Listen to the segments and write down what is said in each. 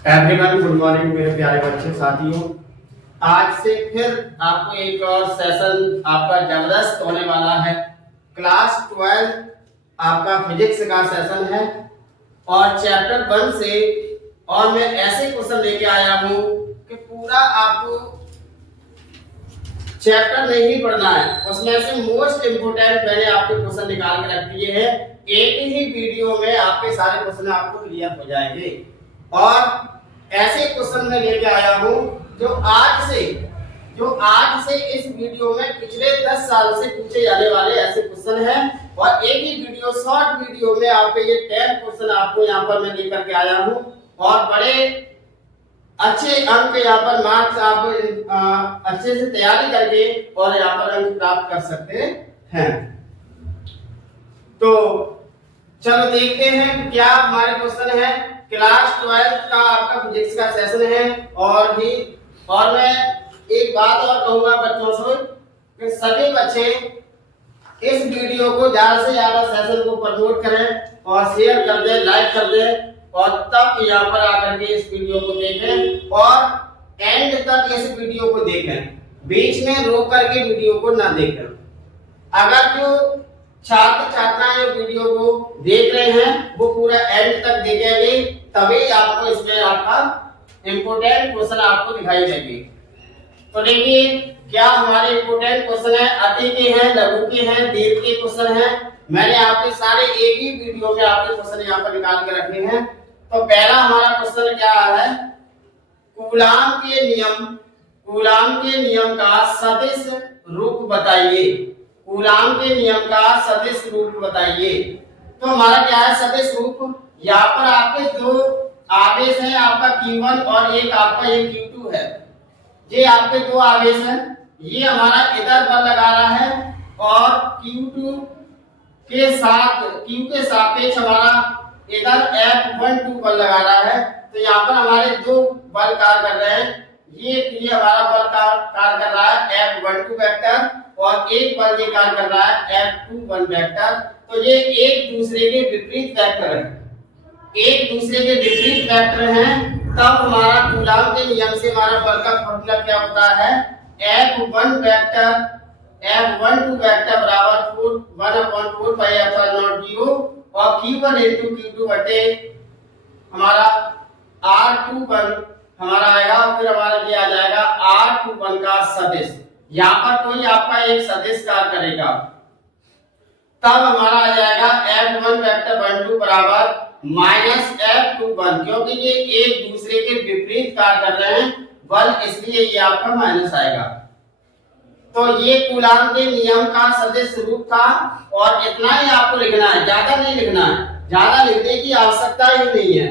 Everyone good morning मेरे प्यारे बच्चे साथियों। आज से फिर आपको एक और सेशन आपका जबरदस्त होने वाला है। क्लास 12 आपका फिजिक्स का सेशन है और चैप्टर 1 से और मैं ऐसे क्वेश्चन लेके आया हूं कि पूरा आपको चैप्टर नहीं पढ़ना है, उसमें से मोस्ट इंपोर्टेंट मैंने आपके क्वेश्चन निकाल के रख दिए हैं। एक ही वीडियो में आपके सारे क्वेश्चन आपको क्लियर हो जाएंगे और ऐसे क्वेश्चन में लेके आया हूं जो आज से इस वीडियो में पिछले 10 साल से पूछे जाने वाले ऐसे क्वेश्चन हैं और एक ही वीडियो शॉर्ट वीडियो में आपके ये 10 क्वेश्चन आपको यहाँ पर मैं लेकर के आया हूं और बड़े अच्छे अंक यहाँ पर मार्क्स आप अच्छे से तैयारी करके और यहाँ पर अंक प्राप्त कर सकते हैं। तो चलो देखते हैं क्या हमारे क्वेश्चन है। क्लास 12 का आपका फिजिक्स का सेशन है और मैं एक बात और कहूंगा बच्चों से कि सभी बच्चे इस वीडियो को ज्यादा से ज्यादा सेशन को प्रमोट करें और शेयर कर दें, लाइक कर दें और तब यहाँ पर आकर के इस वीडियो को देखें और एंड तक इस वीडियो को देखें, बीच में रोक करके वीडियो को ना देखें। अगर जो छात्र छात्राएं वीडियो को देख रहे हैं वो पूरा एंड तक देखेंगे तभी आपको इसमें आपका इंपोर्टेंट क्वेश्चन आपको दिखाई देंगे। तो देखिए क्या हमारे इंपोर्टेंट क्वेश्चन है, अति के हैं, लघु के हैं, दीर्घ के क्वेश्चन हैं। मैंने आपके सारे एक ही वीडियो में आपके क्वेश्चन यहाँ पर निकाल के रखे हैं। तो पहला हमारा क्वेश्चन क्या है, कूलाम के नियम का सदिश रूप बताइए। कूलाम के नियम का सदिश रूप बताइए। तो हमारा क्या है सदिश रूप, यहाँ पर आपके दो आवेश हैं, आपका Q1 और एक आपका ये Q2 है। ये आपके दो आवेश हैं, ये हमारा इधर बल लगा रहा है और Q के सापेक्ष हमारा इधर F12 बल लगा रहा है। तो यहाँ पर हमारे दो बल कार्य कर रहे हैं, ये हमारा बल कार्य कर रहा है F12 वेक्टर और एक बल ये कार्य कर रहा है F21 वेक्टर। तो ये एक दूसरे के विपरीत वेक्टर हैं, तब हमारा कूलाम के नियम से हमारा बल का फॉर्मूला क्या होता है, F12 बराबर 1/4 पाई एप्सिलॉन 0 और Q1 into Q2 बटे हमारा R21 हमारा आएगा। फिर हमारा ये आ जाएगा R21 का सदिश, यहाँ पर कोई आपका एक सदिश कार्य करेगा तब हमारा आ जाएगा F1 वेक्टर 12 बराबर माइनस F21, क्योंकि ये एक दूसरे के विपरीत कार्य कर रहे हैं बल, इसलिए ये आपका माइनस आएगा। तो ये कूलाम के नियम का सदिश रूप था और इतना ही आपको लिखना है, ज्यादा नहीं लिखना है, ज्यादा लिखने की आवश्यकता ही नहीं है।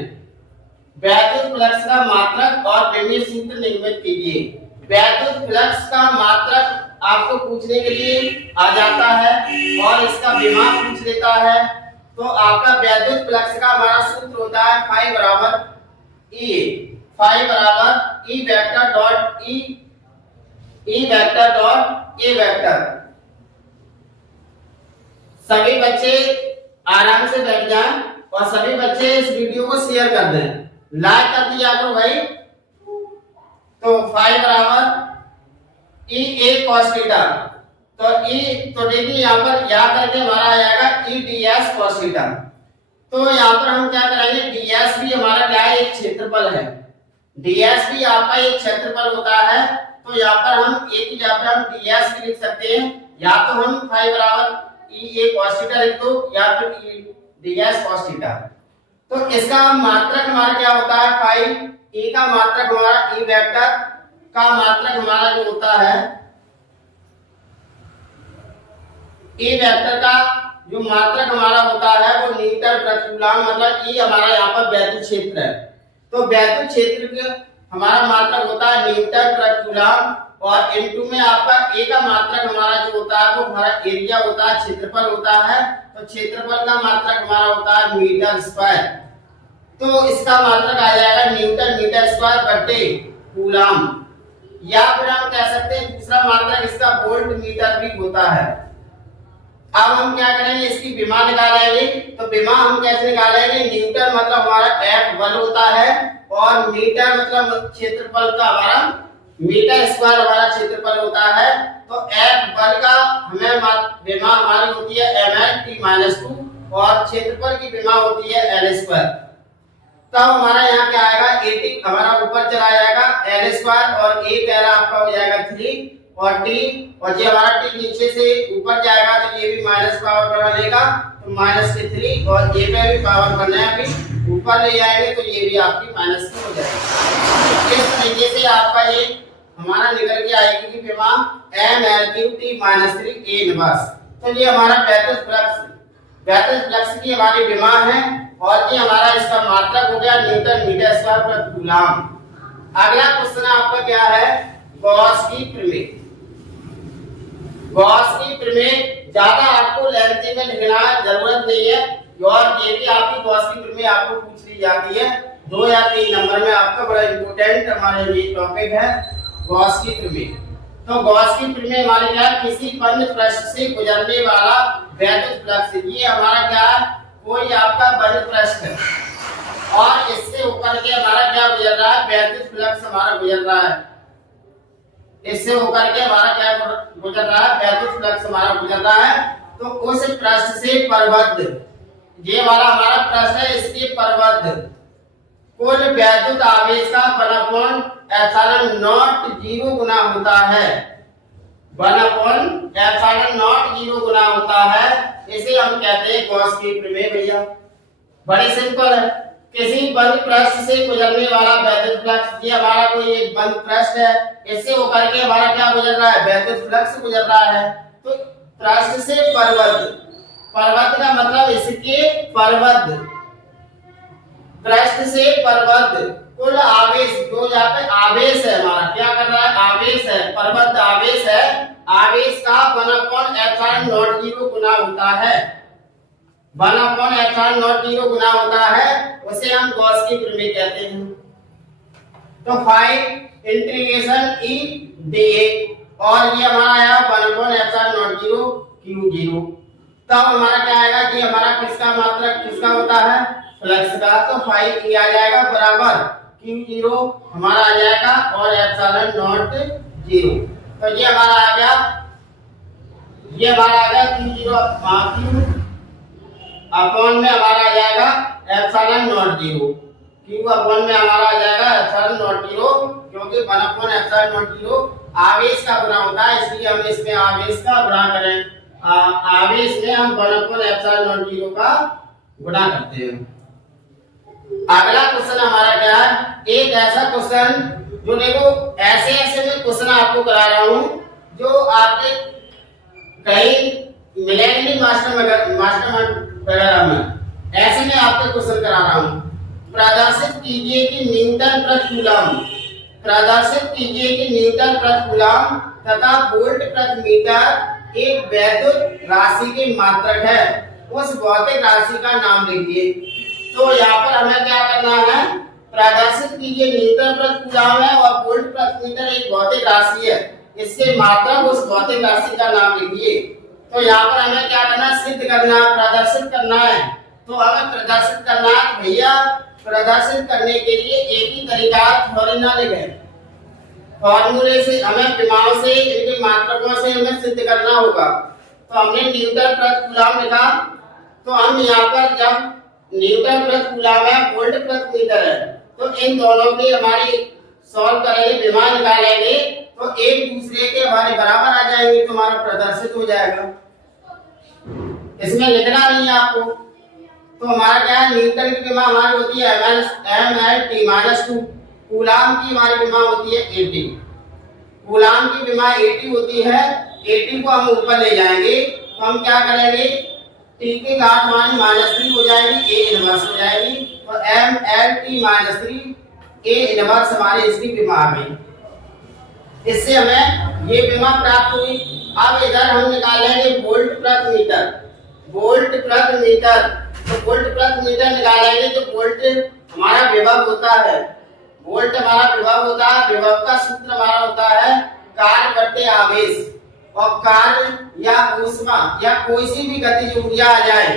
वैद्युत फ्लक्स का मात्रक और विमीय सूत्र निगमित कीजिए। वैद्युत फ्लक्स का मात्रक आपको पूछने के लिए आ जाता है और इसका विमा पूछ लेता है। तो आपका वैद्युत फ्लक्स का हमारा सूत्र होता है फाई बराबर E vector dot A vector. सभी बच्चे आराम से बैठ जाएं और सभी बच्चे इस वीडियो को शेयर कर दें, लाइक कर दिया करो भाई। तो फाई बराबर ई ए cos थीटा, तो देखिए यहाँ पर याद करके हमारा आ जाएगा E D S cos theta. तो यहाँ पर हम क्या करेंगे, ds भी हमारा क्या है, एक क्षेत्रफल है, ds भी आपका एक क्षेत्रफल होता है। तो यहाँ पर हम एक ही जगह पे हम ds भी लिख सकते हैं, या तो हम फाई बराबर ई ए cos थीटा लिख दो या फिर ई ds cos थीटा। तो इसका मात्रक हमारा क्या होता है, फाई ए का मात्रक हमारा ई वेक्टर का मात्रक हमारा जो होता है, ई वेक्टर का जो मात्रक हमारा होता है वो न्यूटन प्रति कूलम, मतलब ई हमारा यहाँ पर वैद्युत क्षेत्र है। तो वैद्युत क्षेत्र का हमारा मात्रक होता है न्यूटन प्रति कूलम और इनटू में आपका ए का मात्रक हमारा जो होता है वो हमारा एरिया होता है, क्षेत्रफल होता है। तो क्षेत्रफल का मात्रक हमारा होता है मीटर स्क्वायर। तो इसका मात्रक आ जाएगा न्यूटन मीटर स्क्वायर बटे कूलम, या फिर हम कह सकते हैं दूसरा मात्रक इसका वोल्ट मीटर भी होता है। अब हम क्या करेंगे, इसकी विमा निकालेंगे। तो विमा हम कैसे निकालेंगे, न्यूटन मतलब हमारा F बल होता है और मीटर मतलब क्षेत्रफल का हमारा मीटर स्क्वायर हमारा क्षेत्रफल होता है। तो F बल का हमें विमा हमारी होती है ml/-2 और क्षेत्रफल की विमा होती है L²। तब हमारा यहाँ क्या आएगा 80 हमारा ऊपर चला जाएगा L² और A कह रहा आपका हो जाएगा 3 और T और ये हमारा T नीचे से ऊपर जाएगा तो ये भी माइनस पावर बना लेगा तो -3 और ये पे भी पावर करना है अभी ऊपर ले जाएंगे तो ये भी आपकी -2 हो जाएगी। इस तरीके से आपका ये हमारा निकल के आएगी कि विमा ml3 A इनवर्स। तो ये हमारा वैक्टर फ्लक्स की हमारी विमा है और ये हमारा इसका मात्रक हो गया न्यूटन मीटर स्क्वायर प्रति कूलम। अगला क्वेश्चन आपका क्या है गॉस की प्रमेय। गॉस की प्रमेय ज्यादा आपको लेंथ में लिखना जरूरत नहीं है और ये भी आपकी गॉस की प्रमेय आपको पूछ ली जाती है 2 या 3 नंबर में। आपका बड़ा इंपॉर्टेंट हमारे लिए टॉपिक है गॉस की प्रमेय। तो गॉस की प्रमेय हमारे क्या है किसी बंद पृष्ठ से गुजरने वाला वैद्युत फ्लक्स। ये हमारा क्या है कोई आपका बंद पृष्ठ है और इससे ऊपर के हमारा क्या गुजर रहा है वैद्युत फ्लक्स हमारा गुजर रहा है। इससे होकर के हमारा क्या गुजर रहा है वैद्युत फ्लक्स हमारा गुजर रहा है। तो उस पृष्ठ से परिबद्ध ये वाला हमारा पृष्ठ है इसके परिबद्ध कुल वैद्युत आवेश का 1/ε0 गुना होता है। 1/ε0 गुना होता है। इसे हम कहते हैं गॉस की प्रमेय। भैया बड़े सिंपल है किसी बंद पृष्ठ से गुजरने वाला वैद्युत फ्लक्स। ये हमारा कोई एक बंद पृष्ठ है इससे होकर के हमारा क्या गुजर रहा है वैद्युत फ्लक्स गुजर रहा है। तो पृष्ठ से परिबद्ध का मतलब इसके परिबद्ध पृष्ठ से परिबद्ध कुल आवेश जो यहाँ पे आवेश है हमारा क्या कर रहा है आवेश है परिबद्ध आवेश है। आवेश का 1/ε0 गुना होता है 1/ε0 गुना होता है उसे हम गॉस की प्रमेय कहते हैं। तो फाइंड इंटीग्रेशन E dA और ये हमारा आया 1/ε0 Q0। तब हमारा क्या आएगा कि हमारा किसका मात्रक किसका होता है फ्लक्स का। तो फाइव E आ जाएगा बराबर Q0 हमारा आ जाएगा और ε0 तो ये हमारा आ गया Q0 अपॉन में हमारा आ जाएगा ε0 Q अपॉन में हमारा आ जाएगा ε0 क्योंकि 1/ε0 आवेश का गुना होता है इसलिए हम इसमें आवेश का गुना करें। आवेश में हम 1/ε0 का गुना करते हैं। अगला क्वेश्चन हमारा क्या है एक ऐसा क्वेश्चन जो देखो ऐसे ऐसे में क्वेश्चन आपको करा रहा हूं जो आपके कहीं मिलेंगे नहीं मास्टर वगैरह में ऐसे में आपके क्वेश्चन करा रहा हूं। प्रदर्शित कीजिए कि न्यूटन प्रति कूलम तथा वोल्ट प्रति मीटर एक वैद्युत राशि के मात्रक है। उस भौतिक राशि का नाम लिखिए। तो यहाँ पर हमें क्या करना है प्रदर्शित कीजिए न्यूटन प्रति कूलम है और वोल्ट प्रति मीटर एक भौतिक राशि है इसके मात्रक उस भौतिक राशि का नाम लिखिए। तो यहाँ पर हमें क्या करना है सिद्ध करना प्रदर्शित करना है। तो हमें प्रदर्शित करना है भैया प्रदर्शित करने के लिए एक ही तरीका थ्योरी ना लिखे फॉर्मूले से हमें विमाओं से इनके मात्रकों से हमें सिद्ध करना होगा। तो हमने न्यूटन प्रति कूलम लिखा तो हम यहाँ पर जब न्यूटन प्रति कूलम है वोल्ट प्रति मीटर है तो इन दोनों की हमारी सॉल्व करेंगे विमा निकालेंगे तो एक दूसरे के हमारे बराबर आ जाएंगे तो हमारा प्रदर्शित हो जाएगा। इसमें लिखना नहीं है आपको। तो हमारा क्या है न्यूटन की विमा हमारी होती है mL/t-2 कूलम की हमारी विमा होती है 80। कूलम की विमा 80 होती है 80 को हम ऊपर ले जाएंगे तो हम क्या करेंगे t की घात -3 हो जाएगी A इनवर्स हो जाएगी तो mL/t-3 A इनवर्स हमारी इसकी विमा आ गई। इससे हमें ये विमा प्राप्त हुई। अब इधर हम निकालेंगे वोल्ट प्रति मीटर तो वोल्ट प्रति मीटर निकालेंगे तो वोल्ट हमारा विभव होता है विभव का सूत्र हमारा होता है कार्य बटे आवेश और कार्य या ऊष्मा या कोई सी भी गतिज ऊर्जा आ जाए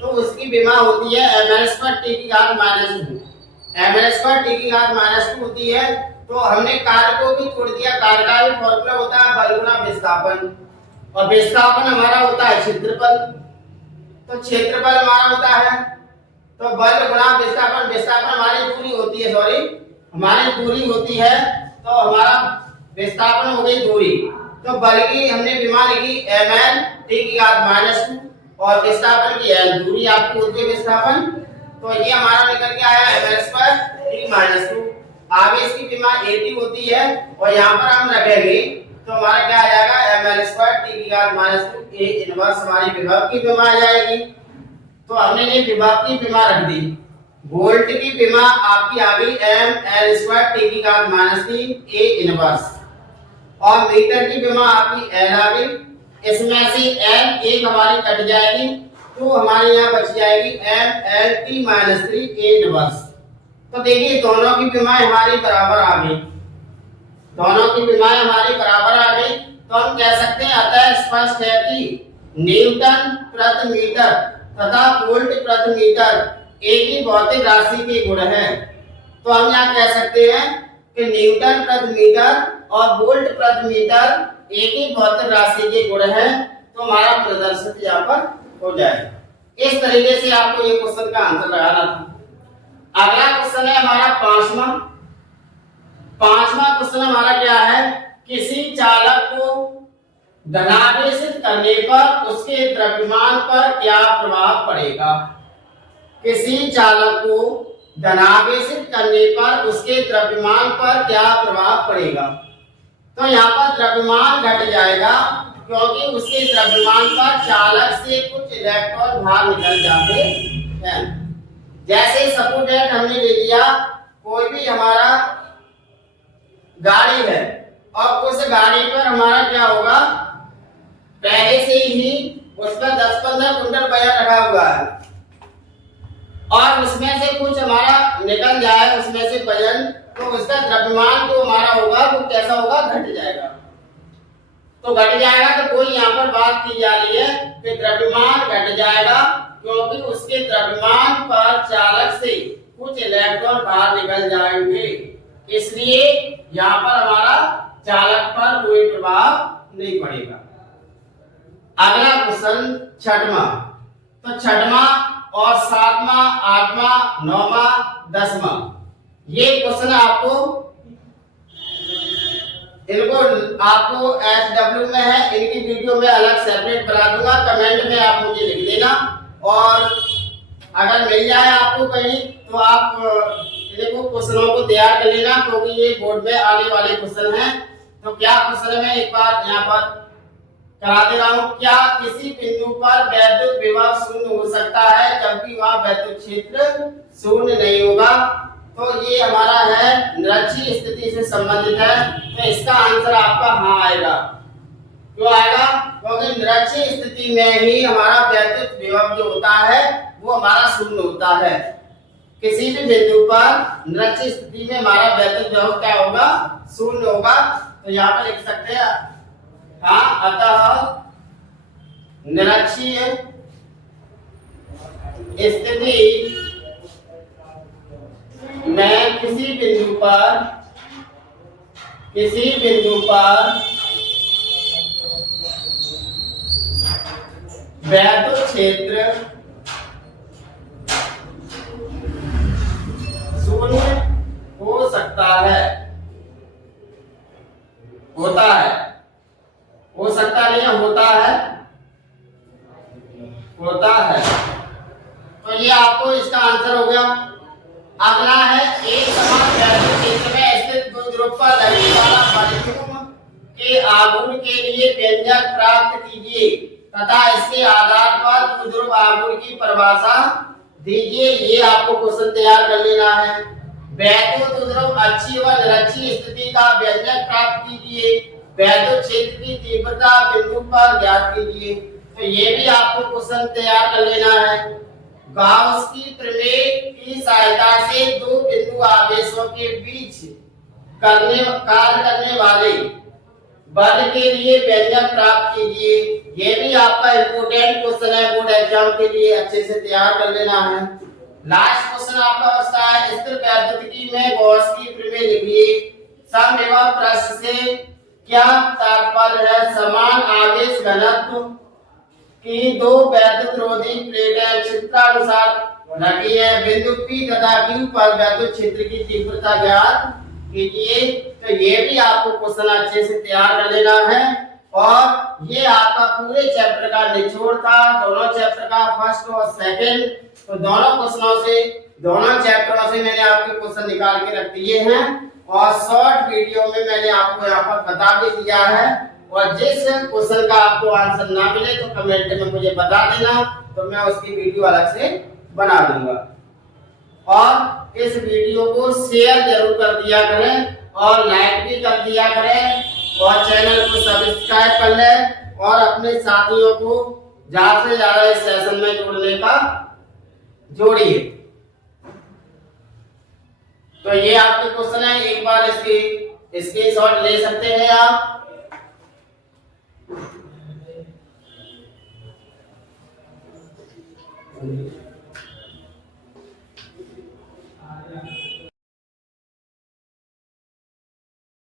तो उसकी विमा होती है mL/t की घात -2 ml स्क्वायर t की घात -2 होती है। तो हमने कार्य को भी छोड़ दिया, कार्य का भी फॉर्मूला होता है बल गुना विस्थापन, और विस्थापन हमारा होता है क्षेत्रफल। तो क्षेत्रफल हमारा होता है तो बल गुना विस्थापन, विस्थापन हमारी दूरी होती है, सॉरी हमारी दूरी होती है, तो हमारा विस्थापन हो गई दूरी। तो बल की हमने विमा लिखी ml t की घात -2 और विस्थापन की l, दूरी आपकी होती है विस्थापन। तो ये हमारा निकल के आया ml स्क्वायर t -2। आगे इसकी विमा at होती है और यहाँ पर हम रखेंगे तो हमारा क्या आ जाएगा ml स्क्वायर t की घात -2 a इनवर्स हमारी विभव की विमा आ जाएगी। तो हमने ये विभव की विमा रख दी। वोल्ट की विमा आपकी आ गई ml स्क्वायर t की घात -3 a इनवर्स, और मीटर की विमा आपकी l आ गई। इसमें से l एक हमारी कट जाएगी तो हमारे यहाँ बच जाएगी ml t -3 a इनवर्स। तो देखिए दोनों की विमाएं हमारी बराबर आ गई, दोनों की विमाएं हमारी बराबर आ गई। तो हम कह सकते हैं अतः स्पष्ट है कि न्यूटन प्रति मीटर तथा वोल्ट प्रति मीटर एक ही भौतिक राशि के गुण हैं। तो हम यहाँ कह सकते हैं कि न्यूटन प्रति मीटर और वोल्ट प्रति मीटर एक ही भौतिक राशि के गुण हैं। तो हमारा प्रदर्शित यहाँ पर हो जाएगा। इस तरीके से आपको ये क्वेश्चन का आंसर लगाना था। अगला क्वेश्चन है हमारा पांचवा क्वेश्चन हमारा क्या है, किसी चालक को धनावेशित करने पर उसके द्रव्यमान पर क्या प्रभाव पड़ेगा। किसी चालक को धनावेशित करने पर उसके द्रव्यमान पर क्या प्रभाव पड़ेगा। तो यहाँ पर द्रव्यमान घट जाएगा क्योंकि उसके द्रव्यमान पर चालक से कुछ इलेक्ट्रॉन बाहर निकल जाते हैं। जैसे सपोज दैट हमने ले लिया कोई भी हमारा गाड़ी है और उस गाड़ी पर हमारा क्या होगा, पहले से ही उसमें 10-15 कुंटल वजन रखा हुआ है और उसमें से कुछ हमारा निकल जाए उसमें से वजन, तो उसका द्रव्यमान जो हमारा होगा वो कैसा होगा, घट जाएगा। तो घट जाएगा तो कोई यहाँ पर बात की जा रही है कि द्रव्यमान घट जाएगा क्योंकि उसके द्रव्यमान पर चालक से कुछ इलेक्ट्रॉन बाहर निकल जाएंगे, इसलिए यहाँ पर हमारा चालक पर कोई प्रभाव नहीं पड़ेगा। अगला क्वेश्चन छठवां। तो छठवां और सातवां, आठवां, नौवां, 10वां ये क्वेश्चन आपको SW में है, इनकी वीडियो में अलग सेपरेट बना दूंगा, कमेंट में आप मुझे लिख देना। और अगर मिल जाए आपको कहीं तो आप देखो क्वेश्चनों को तैयार कर लेना क्योंकि ये बोर्ड में आने वाले क्वेश्चन हैं। तो क्या क्वेश्चन है एक बार यहाँ पर करा दे रहा हूँ। क्या किसी बिंदु पर वैद्युत विभव शून्य हो सकता है जबकि वहाँ वैद्युत क्षेत्र शून्य नहीं होगा। तो ये हमारा है निरक्षीय स्थिति से संबंधित है, तो इसका आंसर आपका हाँ आएगा। क्यों आएगा, क्योंकि निरक्षीय स्थिति में ही हमारा वैद्युत विभव जो होता है वो हमारा शून्य होता है। किसी भी बिंदु पर निरक्षीय स्थिति में हमारा वैद्युत विभव क्या होगा, शून्य होगा। तो यहाँ पर लिख सकते हैं हाँ, अतः निरक्षीय स्थिति में किसी बिंदु पर वैद्युत क्षेत्र शून्य हो सकता है, होता है, हो सकता नहीं है, होता है, होता है। तो ये आपको इसका आंसर हो गया। अगला है एक समान वैद्युत क्षेत्र में स्थित द्विध्रुव पर लगने वाला बलयुग्म के आघूर्ण के लिए व्यंजक प्राप्त कीजिए तथा इसके आधार पर द्विध्रुव आघूर्ण की परिभाषा दीजिए। ये आपको क्वेश्चन तैयार कर लेना है। वैद्युत द्विध्रुव अक्षीय व निरक्षीय स्थिति का व्यंजक प्राप्त कीजिए। वैद्युत क्षेत्र की तीव्रता बिंदु पर ज्ञात कीजिए। तो ये भी आपको क्वेश्चन तैयार कर लेना है। गाउस की प्रमेय की सहायता से दो बिंदु आवेशों के बीच कार्य करने वाले बल के लिए व्यंजक प्राप्त कीजिए। ये भी आपका इम्पोर्टेंट क्वेश्चन है, बोर्ड एग्जाम के लिए अच्छे से तैयार कर लेना है। लास्ट क्वेश्चन आपका बचता है स्थिर वैद्युतिकी में गॉस की प्रमेय लिखिए। समविभव पृष्ठ से क्या तात्पर्य है? समान आवेश घनत्व की दो वैद्युत रोधी प्लेटें चित्रानुसार रखी है। बिंदु P तथा Q पर वैद्युत क्षेत्र की तीव्रता ज्ञात कीजिए। तो ये भी आपको क्वेश्चन अच्छे से तैयार कर लेना है और ये आपका पूरे चैप्टर का निचोड़ था, दोनों चैप्टर का फर्स्ट और सेकंड। तो दोनों चैप्टरों से मैंने आपके क्वेश्चन निकाल के रख दिए हैं और शॉर्ट वीडियो में मैंने आपको यहाँ पर बता भी दिया है। और जिस क्वेश्चन का आपको आंसर ना मिले तो कमेंट में मुझे बता देना, तो मैं उसकी वीडियो अलग से बना दूंगा। और इस वीडियो को शेयर जरूर कर दिया करें और लाइक भी कर दिया करें और चैनल को सब्सक्राइब कर लें और अपने साथियों को ज्यादा से ज्यादा इस सेशन में जोड़ने का जोड़िए। तो ये आपके क्वेश्चन है, एक बार इसकी स्क्रीनशॉट ले सकते हैं आप।